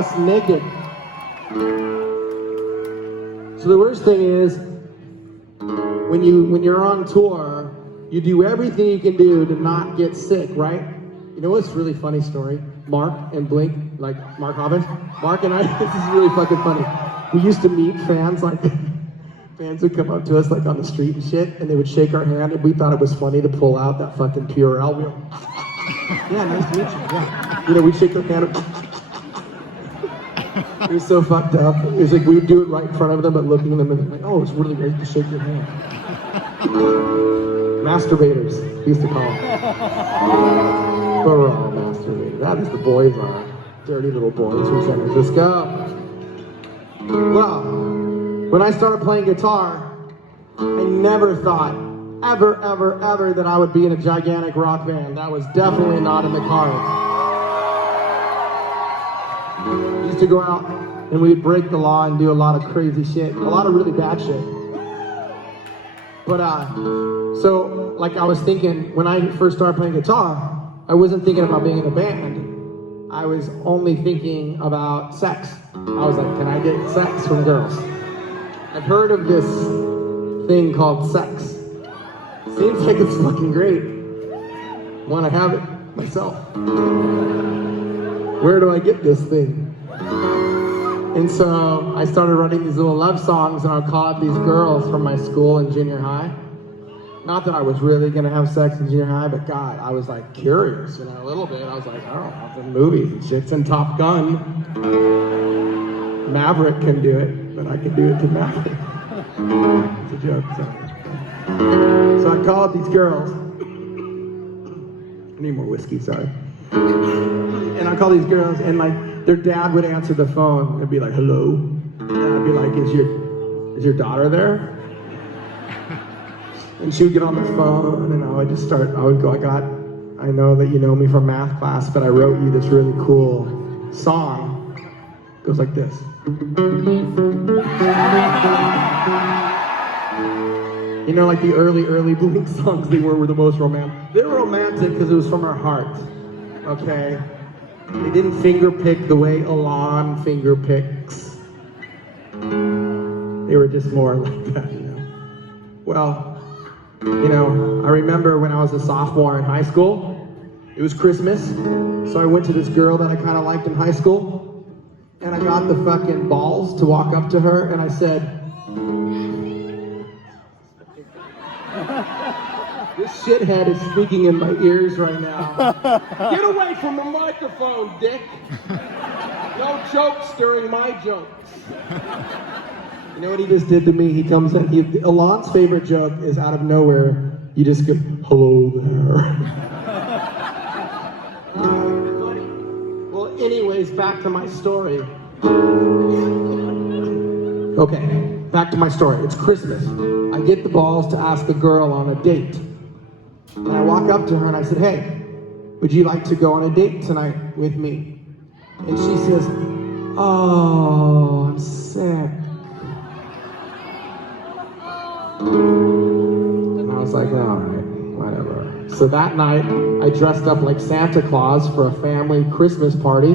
us naked. So the worst thing is, when you're on tour, you do everything you can do to not get sick, right? You know what's a really funny story? Mark and Blink, like Mark Hoppus. Mark and I, this is really fucking funny. We used to meet fans, like, fans would come up to us like on the street and shit, and they would shake our hand, and we thought it was funny to pull out that fucking Purell wheel. Yeah, nice to meet you, yeah. You know, we'd shake their hand. It was so fucked up. It was like we would do it right in front of them, but looking at them and like, oh, it's really great to shake your hand. Masturbators, we used to call them. But we're all masturbators. That is the boys are. Dirty little boys from San Francisco. Well, when I started playing guitar, I never thought, ever, that I would be in a gigantic rock band. That was definitely not in the cards. We used to go out and we'd break the law and do a lot of crazy shit, a lot of really bad shit. But so like I was thinking, when I first started playing guitar, I wasn't thinking about being in a band. I was only thinking about sex. I was like, can I get sex from girls? I've heard of this thing called sex. Seems like it's fucking great. Want to have it myself. Where do I get this thing? And so I started writing these little love songs, and I would call out these girls from my school in junior high. Not that I was really gonna have sex in junior high, but God, I was like curious, you know, a little bit. I was like, I don't know, the movies and shit's in Top Gun. Maverick can do it, but I can do it to Maverick. It's a joke, sorry. So I'd call up these girls. I need more whiskey, sorry. And I'd call these girls, and like their dad would answer the phone and be like, hello. And I'd be like, is your daughter there? And she would get on the phone, and I would just start, I would go, I know that you know me from math class, but I wrote you this really cool song. It goes like this. You know, like the early Blink songs, they were the most romantic. They were romantic because it was from our heart, okay? They didn't finger pick the way Alon finger picks. They were just more like that, you know? Well, you know, I remember when I was a sophomore in high school, it was Christmas, so I went to this girl that I kind of liked in high school, and I got the fucking balls to walk up to her, and I said, this shithead is speaking in my ears right now. Get away from the microphone, dick. No jokes during my jokes. You know what he just did to me? He comes in, Alon's favorite joke is out of nowhere, you just go, hello there. Well, anyways, back to my story. Okay, back to my story. It's Christmas. I get the balls to ask a girl on a date. And I walk up to her and I said, hey, would you like to go on a date tonight with me? And she says, oh, I'm sick. And I was like, all right, whatever. So that night, I dressed up like Santa Claus for a family Christmas party.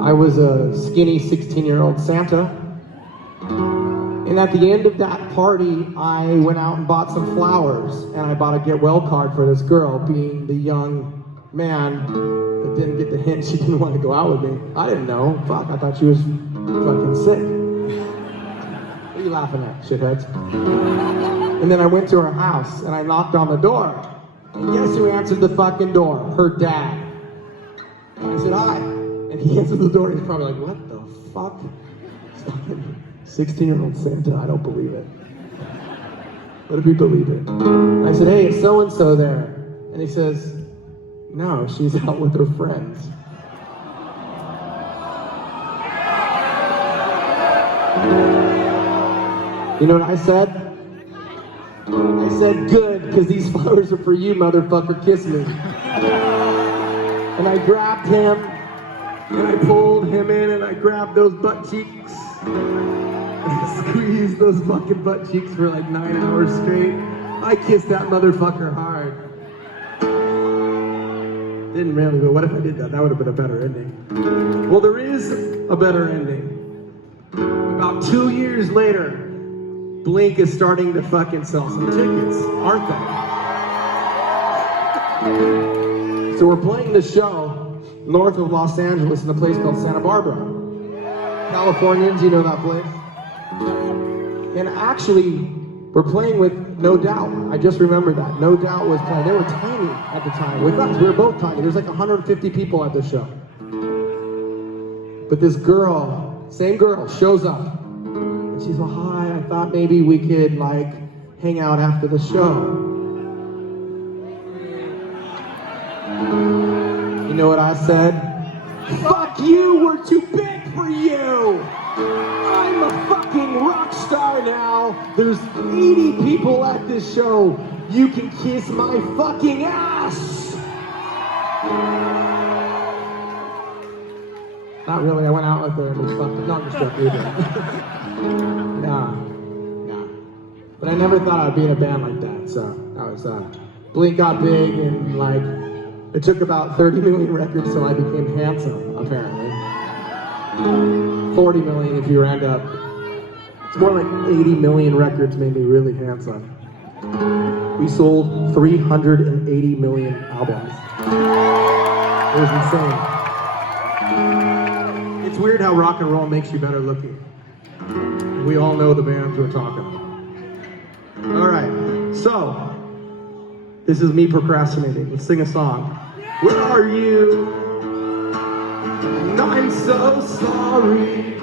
I was a skinny 16-year-old Santa. And at the end of that party, I went out and bought some flowers, and I bought a get well card for this girl, being the young man that didn't get the hint she didn't want to go out with me. I didn't know. Fuck, I thought she was fucking sick. What are you laughing at, shitheads? And then I went to her house, and I knocked on the door. And guess who answered the fucking door? Her dad. And I said, hi. And he answered the door, and he's probably like, what the fuck? 16-year-old Santa, I don't believe it. Let me believe it. I said, hey, is so-and-so there? And he says, no, she's out with her friends. You know what I said? I said, good, because these flowers are for you, motherfucker, kiss me. And I grabbed him, and I pulled him in, and I grabbed those butt cheeks. I squeezed those fucking butt cheeks for like 9 hours straight. I kissed that motherfucker hard. Didn't really, but what if I did that? That would have been a better ending. Well, there is a better ending. About 2 years later, Blink is starting to fucking sell some tickets, aren't they? So we're playing this show north of Los Angeles in a place called Santa Barbara. Californians, you know that place? And actually, we're playing with No Doubt. I just remembered that. No Doubt was playing. They were tiny at the time. With us, we were both tiny. There's like 150 people at the show. But this girl, same girl, shows up. And she's like, hi, I thought maybe we could like hang out after the show. You know what I said? Fuck you, we're too big for you! I'm a fucking rock star now! There's 80 people at this show! You can kiss my fucking ass! Not really, I went out with her and we fucked. No, I'm just joking. Nah. But I never thought I'd be in a band like that, so that was, Blink got big and like, it took about 30 million records till I became handsome, apparently. 40 million if you round up. It's more like 80 million records made me really handsome. We sold 380 million albums. It was insane. It's weird how rock and roll makes you better looking. We all know the bands we're talking about. All right, so this is me procrastinating. Let's sing a song. Where are you? And I'm so sorry.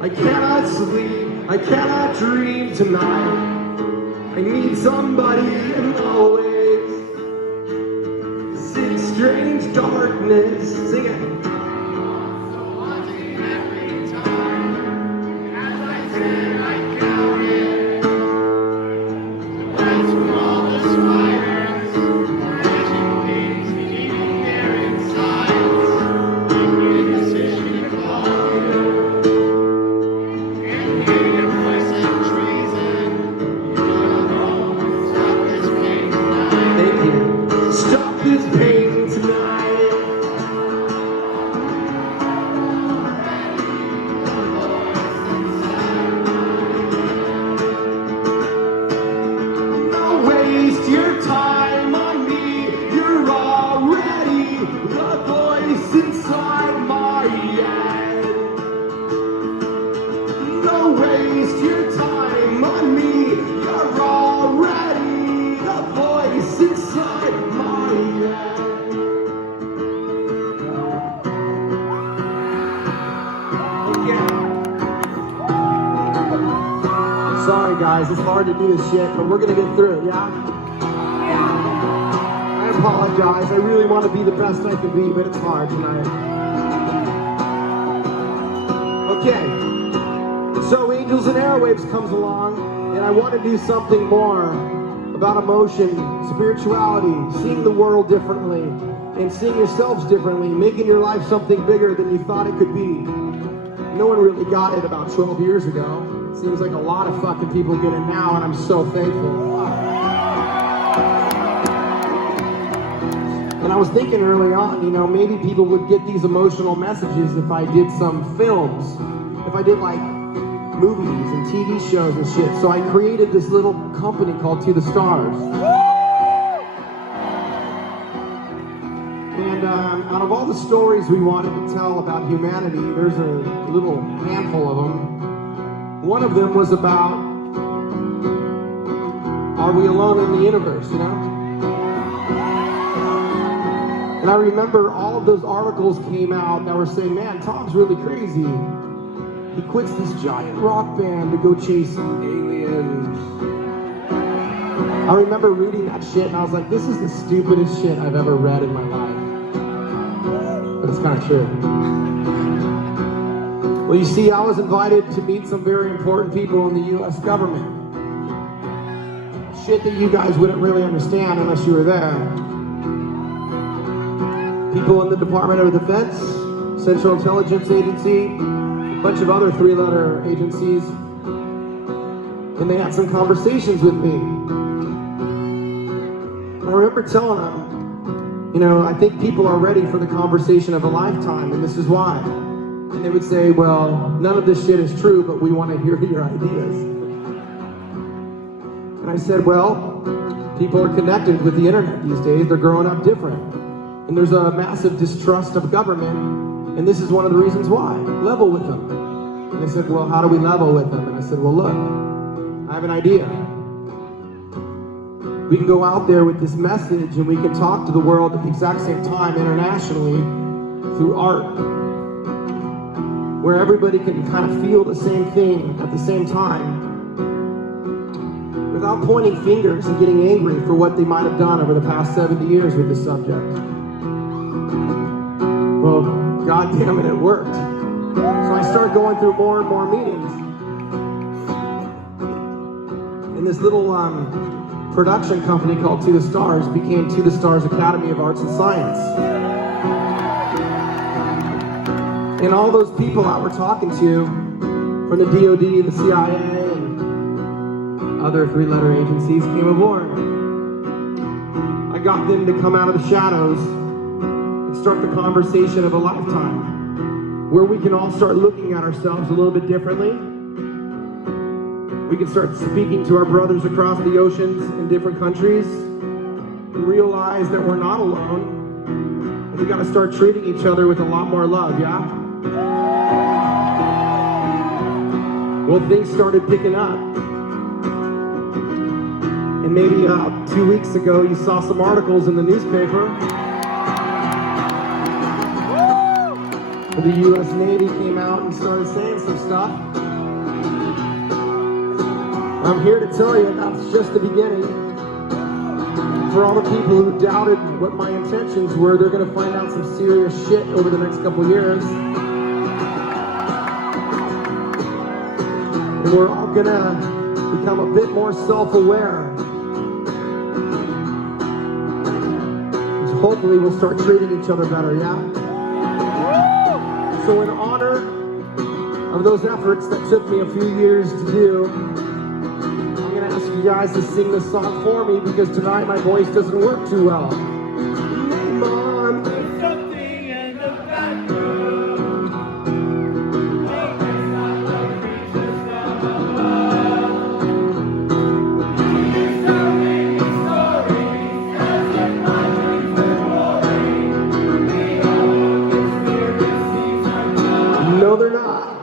I cannot sleep. I cannot dream tonight. I need somebody and always. This strange darkness. Sing it. Sorry guys, it's hard to do this shit, but we're gonna get through it, yeah? I apologize, I really want to be the best I can be, but it's hard tonight. Okay, so Angels and Airwaves comes along, and I want to do something more about emotion, spirituality, seeing the world differently, and seeing yourselves differently, making your life something bigger than you thought it could be. No one really got it about 12 years ago. Seems like a lot of fucking people get it now, and I'm so thankful. And I was thinking early on, you know, maybe people would get these emotional messages if I did some films, if I did like movies and TV shows and shit. So I created this little company called To The Stars. And out of all the stories we wanted to tell about humanity, there's a little handful of them. One of them was about, are we alone in the universe, you know? And I remember all of those articles came out that were saying, man, Tom's really crazy. He quits this giant rock band to go chase aliens. I remember reading that shit and I was like, this is the stupidest shit I've ever read in my life. But it's kind of true. Well, you see, I was invited to meet some very important people in the U.S. government. Shit that you guys wouldn't really understand unless you were there. People in the Department of Defense, Central Intelligence Agency, a bunch of other three-letter agencies, and they had some conversations with me. I remember telling them, You know, I think people are ready for the conversation of a lifetime, and this is why. And they would say, well, none of this shit is true, but we want to hear your ideas. And I said, well, people are connected with the internet these days. They're growing up different. And there's a massive distrust of government, and this is one of the reasons why. Level with them. And they said, well, how do we level with them? And I said, well, look, I have an idea. We can go out there with this message and we can talk to the world at the exact same time internationally through art, where everybody can kind of feel the same thing at the same time without pointing fingers and getting angry for what they might have done over the past 70 years with this subject. Well, God damn it, it worked. So I started going through more and more meetings. And this little production company called To The Stars became To The Stars Academy of Arts and Science. And all those people I were talking to from the DOD, the CIA, and other three-letter agencies came aboard. I got them to come out of the shadows and start the conversation of a lifetime, where we can all start looking at ourselves a little bit differently. We can start speaking to our brothers across the oceans in different countries and realize that we're not alone. And we got to start treating each other with a lot more love, yeah? Well, things started picking up. And maybe 2 weeks ago, you saw some articles in the newspaper. The U.S. Navy came out and started saying some stuff. I'm here to tell you that's just the beginning. For all the people who doubted what my intentions were, they're going to find out some serious shit over the next couple years. And we're all going to become a bit more self-aware. So hopefully we'll start treating each other better, yeah? So in honor of those efforts that took me a few years to do, you guys to sing this song for me, because tonight my voice doesn't work too well. Hey, Mom, there's something in the back room. No, they're not.